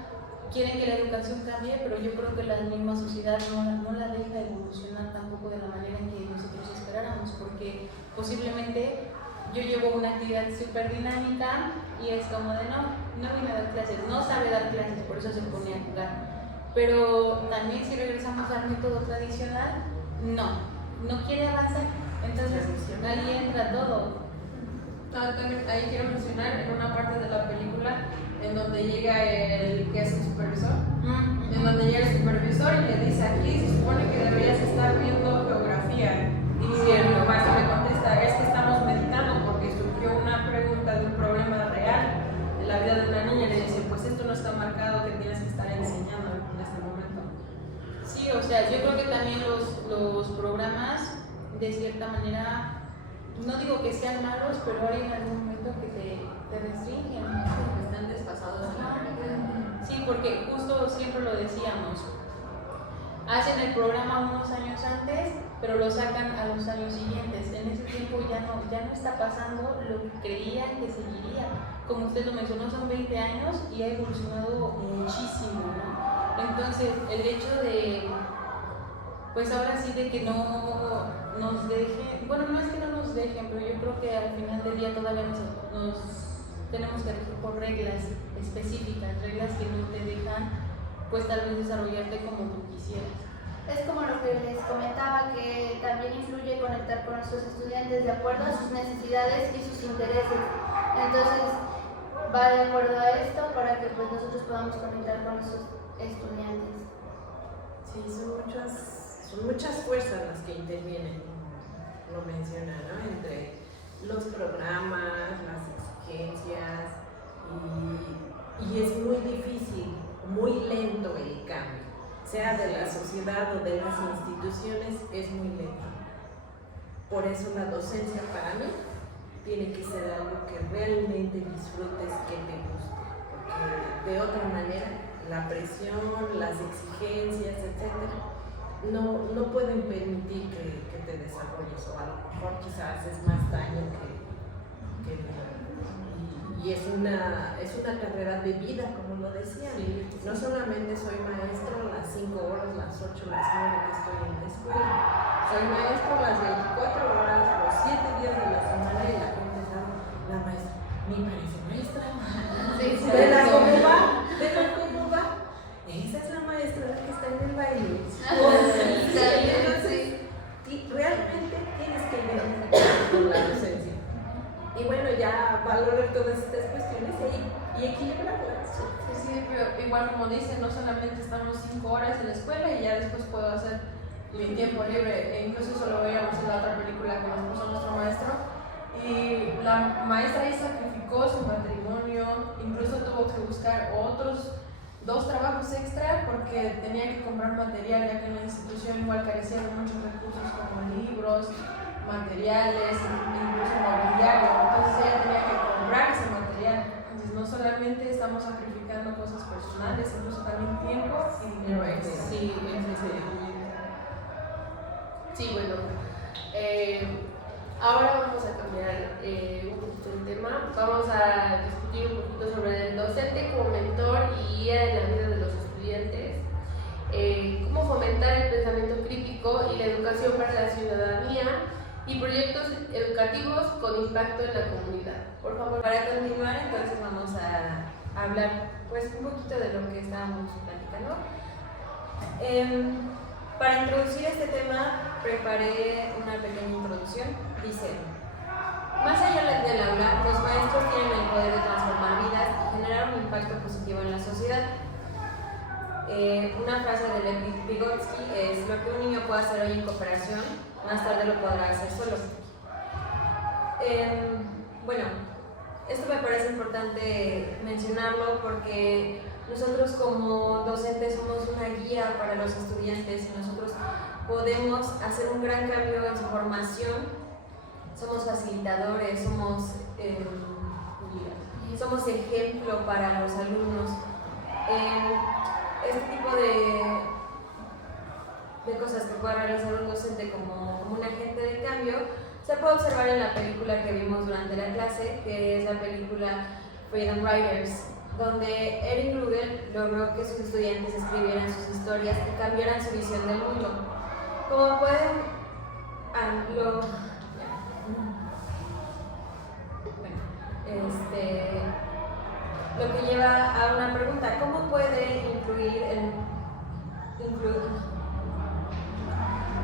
quieren que la educación cambie, pero yo creo que la misma sociedad no la deja evolucionar tampoco de la manera en que nosotros esperáramos, porque posiblemente yo llevo una actividad súper dinámica y es como de no viene a dar clases, no sabe dar clases, por eso se pone a jugar. Pero también si regresamos al método tradicional, no quiere avanzar, entonces ahí entra todo. También ahí quiero mencionar en una parte de la película en donde llega el que es el supervisor, en donde llega el supervisor y le dice, aquí se supone que deberías estar viendo geografía, y el maestro le contesta, es que estamos meditando porque surgió una pregunta de un problema real en la vida de una niña, y le dice, pues esto no está marcado que tienes que estar enseñando en este momento. Sí, o sea, yo creo que también los programas de cierta manera, no digo que sean malos, pero hay en algún momento que te restringen, Están desfasados en la realidad. Sí, porque justo siempre lo decíamos, hacen el programa unos años antes, pero lo sacan a los años siguientes. En ese tiempo ya no está pasando lo que creían que seguiría. Como usted lo mencionó, son 20 años y ha evolucionado muchísimo, ¿no? Entonces, el hecho de, pues ahora sí, de que no nos dejen, bueno, no es que no nos dejen, pero yo creo que al final del día todavía nos tenemos que regir por reglas específicas, reglas que no te dejan, pues tal vez desarrollarte como tú quisieras. Es como lo que les comentaba, que también influye conectar con nuestros estudiantes de acuerdo a sus necesidades y sus intereses. Entonces, va de acuerdo a esto para que pues nosotros podamos conectar con nuestros estudiantes. Sí, son muchas fuerzas las que intervienen, como lo menciona, ¿no? Entre los programas, las exigencias, y es muy difícil, muy lento el cambio, sea de la sociedad o de las instituciones, es muy lento. Por eso la docencia para mí tiene que ser algo que realmente disfrutes, que te guste, porque de otra manera la presión, las exigencias, etcétera, no pueden permitir que te desarrolles, o a lo mejor quizás haces más daño que y es una carrera de vida, como lo decían. No solamente soy maestro las 5 horas, las 8, las 9 que estoy en la escuela, soy maestro las 24 horas, los 7 días de la semana, y la gente sabe, la maestra, me parece maestra. ¿Verdad cómo va? ¿Verdad cómo va? Esa es la maestra que está en el baile. Y realmente tienes que identificar con la docencia. Y bueno, ya valorar todas estas cuestiones y equilibrarlas. Sí, pero igual como dicen, no solamente estamos 5 horas en la escuela y ya después puedo hacer mi tiempo libre, e incluso eso lo veíamos en la otra película que nos puso nuestro maestro, y la maestra ahí sacrificó su matrimonio, incluso tuvo que buscar otros 2 trabajos extra porque tenía que comprar material, ya que en la institución igual carecía de muchos recursos como libros, materiales, incluso mobiliario. Entonces ella tenía que comprar ese material. Entonces no solamente estamos sacrificando cosas personales, incluso también tiempo y dinero extra. Sí, sí, bueno. Ahora vamos a cambiar un poquito el tema. Vamos a discutir un poquito sobre el docente como mentor y guía en la vida de los estudiantes. Cómo fomentar el pensamiento crítico y la educación para la ciudadanía y proyectos educativos con impacto en la comunidad. Por favor. Para continuar, entonces vamos a hablar pues un poquito de lo que estábamos platicando. Para introducir este tema, preparé una pequeña introducción. Dice: más allá del aula, los maestros tienen el poder de transformar vidas y generar un impacto positivo en la sociedad. Una frase de Lev Vygotsky es: lo que un niño puede hacer hoy en cooperación, más tarde lo podrá hacer solo. Bueno, esto me parece importante mencionarlo porque nosotros como docentes somos una guía para los estudiantes y nosotros podemos hacer un gran cambio en su formación. Somos facilitadores, somos ejemplo para los alumnos. Este tipo de cosas que puede realizar un docente como un agente de cambio se puede observar en la película que vimos durante la clase, que es la película Freedom Writers, donde Erin Ruggell logró que sus estudiantes escribieran sus historias y cambiaran su visión del mundo. Como pueden lo que lleva a una pregunta: ¿cómo puede influir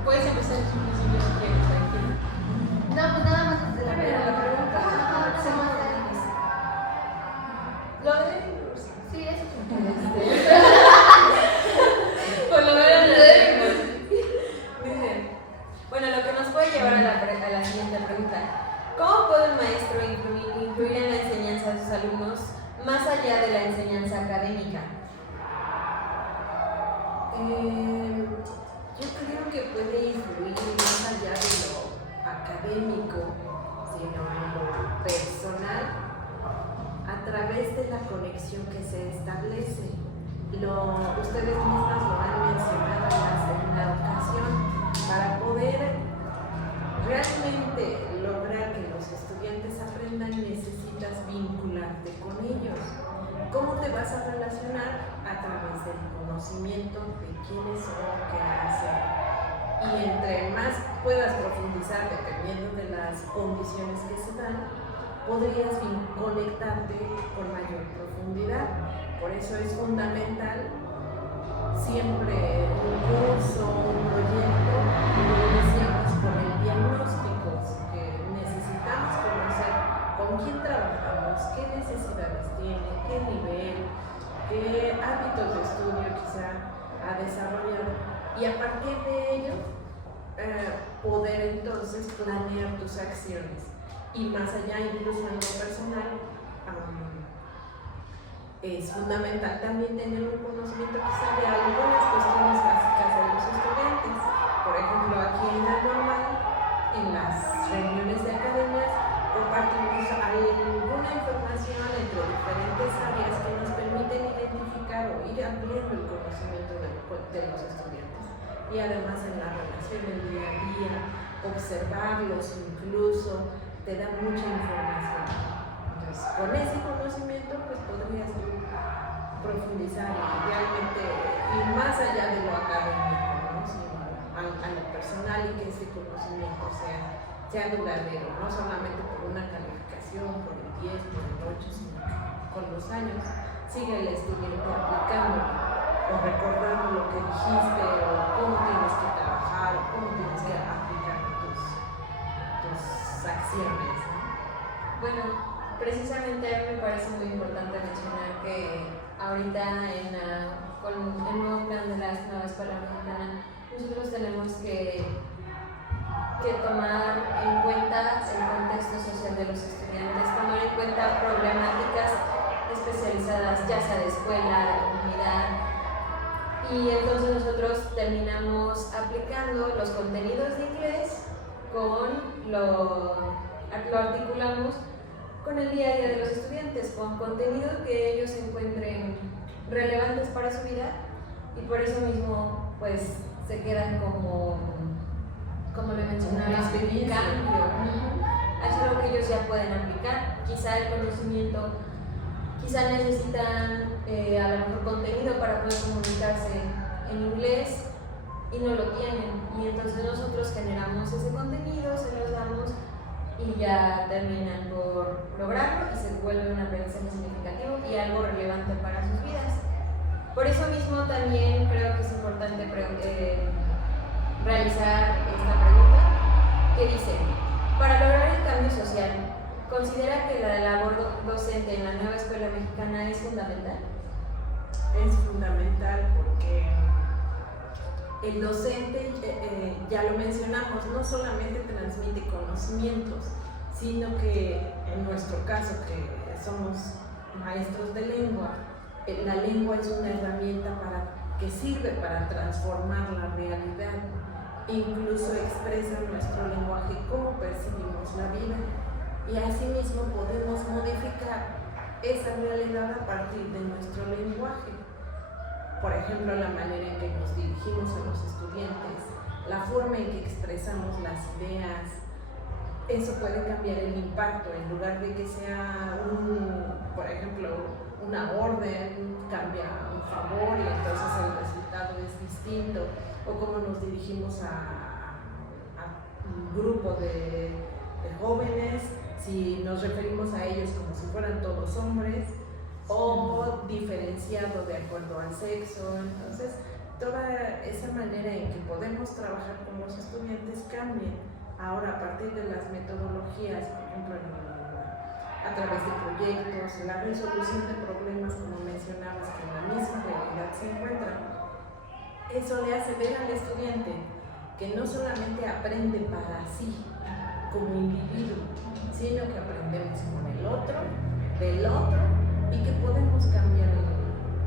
Puedes empezar desde un principio si quieres, tranquilo. No, pues nada más desde la pregunta. Lo de Sí, eso. Por lo menos dice, bueno, lo que nos puede llevar a la siguiente pregunta: ¿cómo puede un maestro influir en la enseñanza de sus alumnos más allá de la enseñanza académica? Yo creo que puede influir más allá de lo académico, sino en lo personal, a través de la conexión que se establece ustedes mismas lo han mencionado en la ocasión, para poder realmente lograr que los estudiantes aprendan necesitas vincularte con ellos. ¿Cómo te vas a relacionar? A través del conocimiento de quiénes son, qué hacen. Y entre más puedas profundizar, dependiendo de las condiciones que se dan, podrías conectarte con mayor profundidad. Por eso es fundamental siempre un curso, un proyecto, como decíamos, con el diagnóstico, que necesitamos conocer con quién trabajamos, qué necesidades tiene, qué nivel, qué hábitos de estudio quizá a desarrollar, y a partir de ello poder entonces planear tus acciones. Y más allá, incluso en lo personal, es fundamental también tener un conocimiento quizá de algunas cuestiones básicas de los estudiantes. Por ejemplo, aquí en la normal, en las reuniones de academias, compartimos alguna información entre diferentes áreas que nos permiten identificar o ir ampliando el conocimiento de los estudiantes. Y además en la relación del día a día, observarlos incluso, te da mucha información. Entonces, con ese conocimiento, pues podrías tú profundizar y realmente ir más allá de lo académico, ¿no? Sino a lo personal, y que ese conocimiento sea duradero, no solamente por una calificación, por el 10, por el 8, sino con los años sigue el estudiante aplicando o recordando lo que dijiste, o cómo tienes que trabajar, o cómo tienes que aplicar tus acciones, ¿no? Bueno, precisamente a mí me parece muy importante mencionar que ahorita con el nuevo plan de la nueva escuela mexicana, nosotros tenemos que tomar en cuenta el contexto social de los estudiantes, tomar en cuenta problemáticas especializadas, ya sea de escuela, de comunidad, y entonces nosotros terminamos aplicando los contenidos de inglés lo articulamos con el día a día de los estudiantes, con contenido que ellos encuentren relevantes para su vida, y por eso mismo pues se quedan como le mencionaba, un cambio. Es algo que ellos ya pueden aplicar. Quizá el conocimiento, quizá necesitan a lo mejor contenido para poder comunicarse en inglés y no lo tienen, y entonces nosotros generamos ese contenido, se los damos y ya terminan por lograrlo y se vuelve un aprendizaje significativo y algo relevante para sus vidas. Por eso mismo también creo que es importante realizar esta pregunta que dice: para lograr el cambio social, ¿considera que la labor docente en la nueva escuela mexicana es fundamental? Es fundamental porque el docente, ya lo mencionamos, no solamente transmite conocimientos, sino que en nuestro caso, que somos maestros de lengua, la lengua es una herramienta que sirve para transformar la realidad, incluso expresa nuestro lenguaje, cómo percibimos la vida, y asimismo podemos modificar esa realidad a partir de nuestro lenguaje. Por ejemplo, la manera en que nos dirigimos a los estudiantes, la forma en que expresamos las ideas, eso puede cambiar el impacto. En lugar de que sea por ejemplo, una orden, cambia un favor y entonces el resultado es distinto. O cómo nos dirigimos a un grupo de jóvenes, si nos referimos a ellos como si fueran todos hombres, o diferenciado de acuerdo al sexo. Entonces, toda esa manera en que podemos trabajar con los estudiantes cambia. Ahora, a partir de las metodologías, por ejemplo, a través de proyectos, la resolución de problemas, como mencionabas, que en la misma realidad se encuentran, eso le hace ver al estudiante que no solamente aprende para sí, como individuo, sino que aprendemos con el otro, del otro, y que podemos cambiar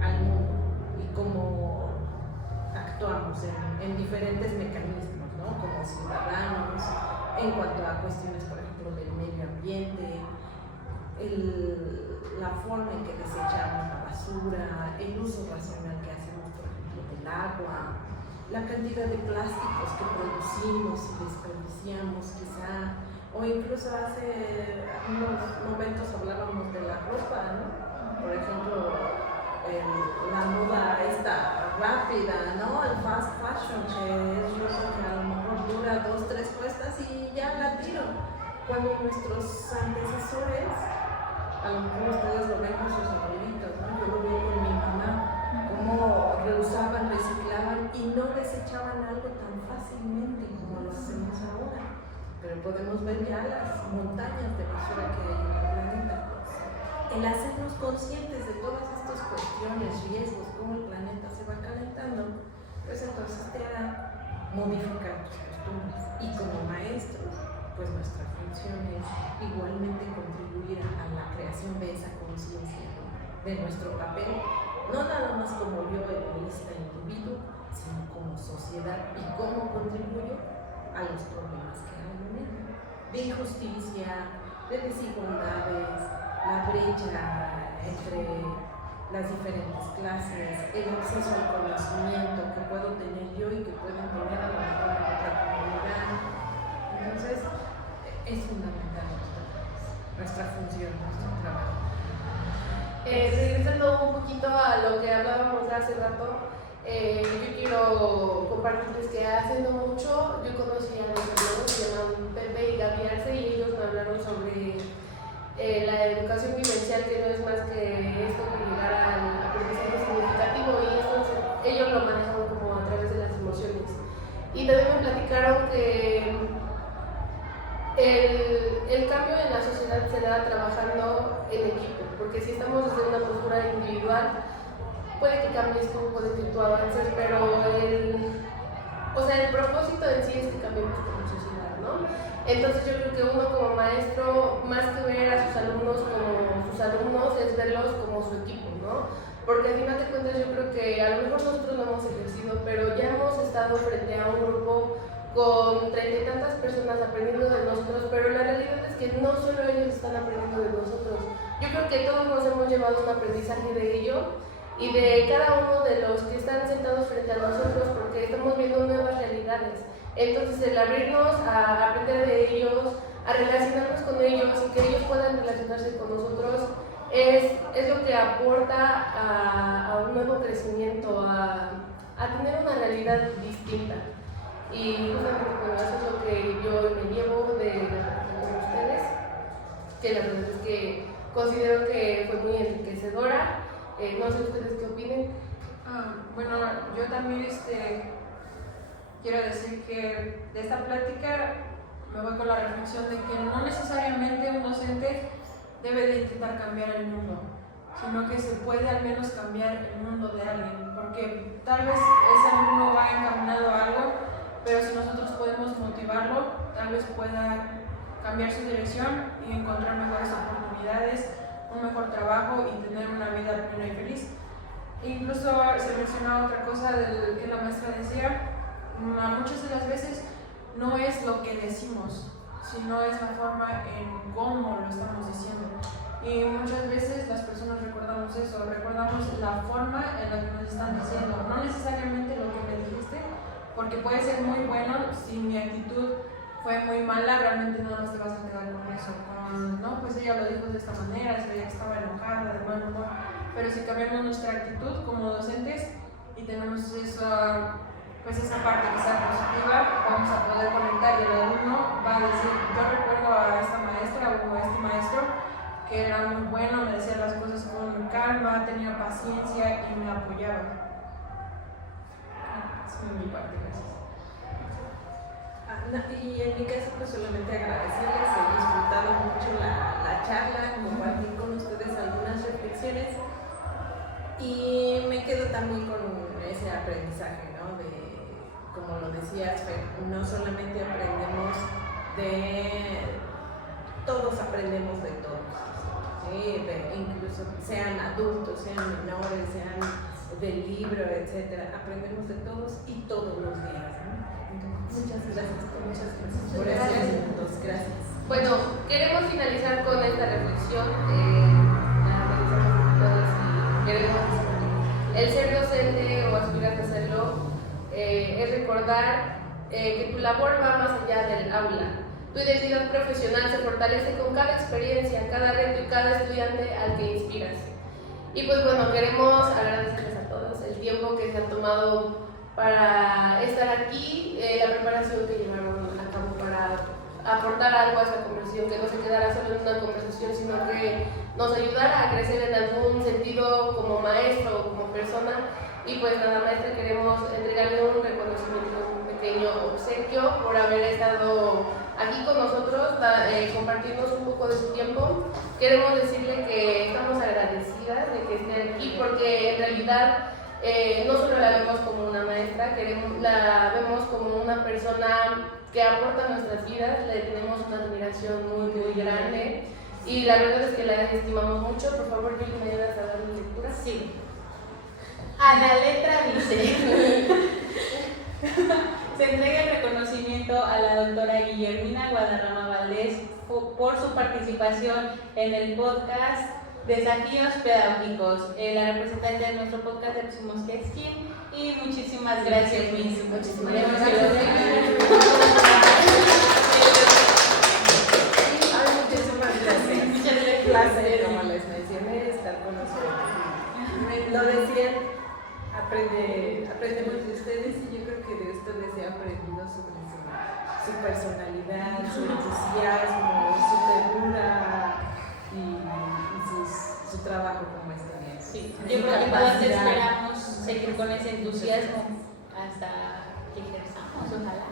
al mundo y cómo actuamos en diferentes mecanismos, ¿no? Como ciudadanos, en cuanto a cuestiones, por ejemplo, del medio ambiente, la forma en que desechamos la basura, basura, el uso racional que hacemos, por ejemplo, del agua, la cantidad de plásticos que producimos y desperdiciamos quizá, o incluso hace unos momentos hablábamos de la ropa, ¿no? Por ejemplo, la moda esta rápida, ¿no? El fast fashion, que es ropa que a lo mejor dura 2, 3 puestas y ya la tiro. Cuando nuestros antecesores, a lo mejor ustedes lo ven con sus abuelitos, ¿no? Yo lo veo con mi mamá, cómo reusaban, reciclaban y no desechaban algo tan fácilmente como lo hacemos ahora. Pero podemos ver ya las montañas de basura que hay en el planeta. El hacernos conscientes de todas estas cuestiones, riesgos, cómo el planeta se va calentando, pues entonces te hará modificar tus costumbres. Y como maestros, pues nuestra función es igualmente contribuir a la creación de esa conciencia, ¿no? De nuestro papel, no nada más como yo, egoísta individuo, sino como sociedad y cómo contribuyo a los problemas que hay en ella, de injusticia, de desigualdades, la brecha entre las diferentes clases, el acceso al conocimiento que puedo tener yo y que pueden tener a lo mejor en otra comunidad. Entonces, es fundamental nuestra función, nuestro trabajo. Regresando un poquito a lo que hablábamos hace rato, yo quiero compartirles que hace no mucho yo conocí a dos hermanos, se llaman Pepe y Gaby Arce, y ellos me hablaron sobre la educación vivencial, que no es más que esto que llegar al aprendizaje significativo, y entonces ellos lo manejan como a través de las emociones. Y también me platicaron que el cambio en la sociedad se da trabajando en equipo, porque si estamos desde una postura individual, puede que cambies tú, puede que tú avances, pero el propósito en sí es que cambiemos como sociedad, ¿no? Entonces yo creo que uno como maestro, más que ver a sus alumnos como sus alumnos, es verlos como su equipo, ¿no? Porque al final de cuentas yo creo que a lo mejor nosotros lo hemos ejercido, pero ya hemos estado frente a un grupo con 30 y tantas personas aprendiendo de nosotros, pero la realidad es que no solo ellos están aprendiendo de nosotros. Yo creo que todos nos hemos llevado un aprendizaje de ello y de cada uno de los que están sentados frente a nosotros, porque estamos viendo nuevas realidades. Entonces el abrirnos a aprender de ellos, a relacionarnos con ellos y que ellos puedan relacionarse con nosotros es lo que aporta a un nuevo crecimiento, a tener una realidad distinta. Y justamente eso es lo que yo me llevo de platicar con ustedes, que la verdad es que considero que fue muy enriquecedora. No sé ustedes qué opinen. Bueno, yo también quiero decir que de esta plática me voy con la reflexión de que no necesariamente un docente debe de intentar cambiar el mundo, sino que se puede al menos cambiar el mundo de alguien, porque tal vez ese alumno va encaminado a algo, pero si nosotros podemos motivarlo, tal vez pueda cambiar su dirección y encontrar mejores oportunidades, un mejor trabajo y tener una vida plena y feliz. Incluso se mencionaba otra cosa que la maestra decía, muchas de las veces no es lo que decimos, sino es la forma en cómo lo estamos diciendo. Y muchas veces las personas recordamos eso, recordamos la forma en la que nos están diciendo, no necesariamente lo que me dijiste, porque puede ser muy bueno. Si mi actitud fue muy mala, realmente nada más te vas a quedar con eso, no, pues ella lo dijo de esta manera, se veía que estaba enojada, de mal humor. Pero si cambiamos nuestra actitud como docentes y tenemos esa parte que sea positiva, vamos a poder conectar y el alumno va a decir, yo recuerdo a esta maestra o a este maestro que era muy bueno, me decía las cosas con calma, tenía paciencia y me apoyaba. Es mi parte, gracias. Y en mi caso, pues solamente agradecerles, he disfrutado mucho la charla, compartir con ustedes algunas reflexiones y me quedo también con ese aprendizaje, ¿no? Como lo decías, no solamente aprendemos todos aprendemos de todos, ¿sí? Incluso sean adultos, sean menores, sean del libro, etc. Aprendemos de todos y todos los días, ¿no? Muchas gracias por esos minutos. Gracias. Bueno, queremos finalizar con esta reflexión. Queremos El ser docente o aspirar a serlo es recordar que tu labor va más allá del aula. Tu identidad profesional se fortalece con cada experiencia, cada reto y cada estudiante al que inspiras. Y pues bueno, queremos agradecerles a todos el tiempo que se han tomado para estar aquí, la preparación que llevaron a cabo para aportar algo a esta conversación, que no se quedara solo en una conversación, sino que nos ayudara a crecer en algún sentido como maestro o como persona. Y pues nada, maestra, queremos entregarle un reconocimiento, un pequeño obsequio por haber estado aquí con nosotros, compartirnos un poco de su tiempo. Queremos decirle que estamos agradecidas de que esté aquí, porque en realidad no solo la vemos como una maestra, la vemos como una persona que aporta a nuestras vidas, le tenemos una admiración muy, muy grande y la verdad es que la estimamos mucho. Por favor, Julie, ¿me ayudas a dar mi lectura? Sí. A la letra dice: se entrega el reconocimiento a la doctora Guillermina Guadarrama Valdés por su participación en el podcast Desafíos Pedagógicos. La representante de nuestro podcast le pusimos Keskin. Y muchísimas gracias, Miss. Muchísimas gracias. Un placer, como les mencioné, estar con ustedes. Lo decían, aprendemos de ustedes, y yo creo que de esto les he aprendido sobre su personalidad, su entusiasmo, su ternura y su trabajo como estudiante. Sí, yo creo que todos esperamos seguir con ese entusiasmo hasta que ejerzamos, ojalá.